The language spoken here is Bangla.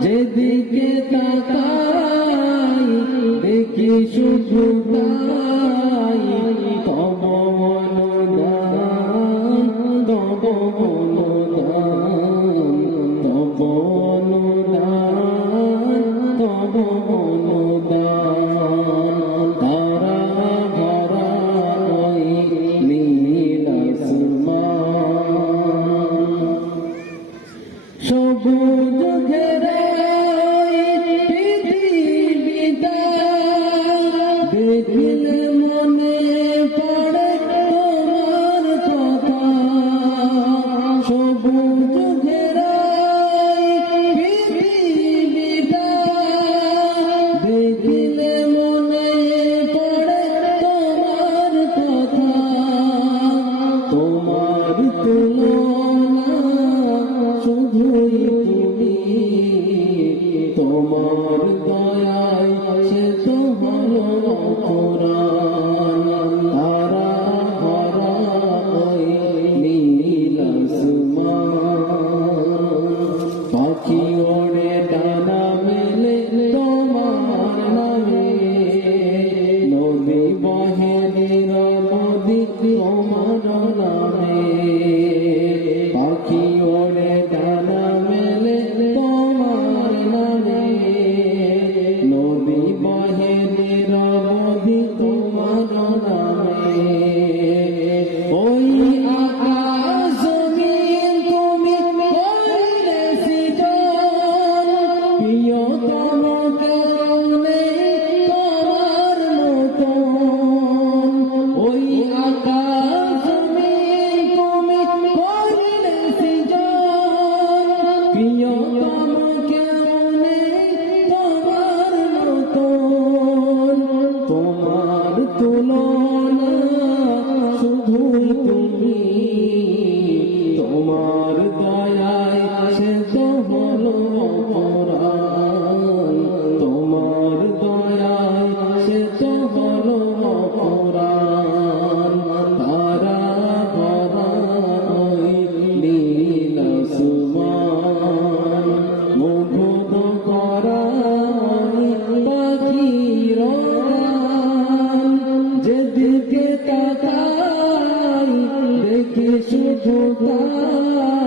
যেদিকে তাকাই দেখি শুধু তোমার দয়ায় তুলনা শুধু তুমি তোমার দয়ায় সে Di situ.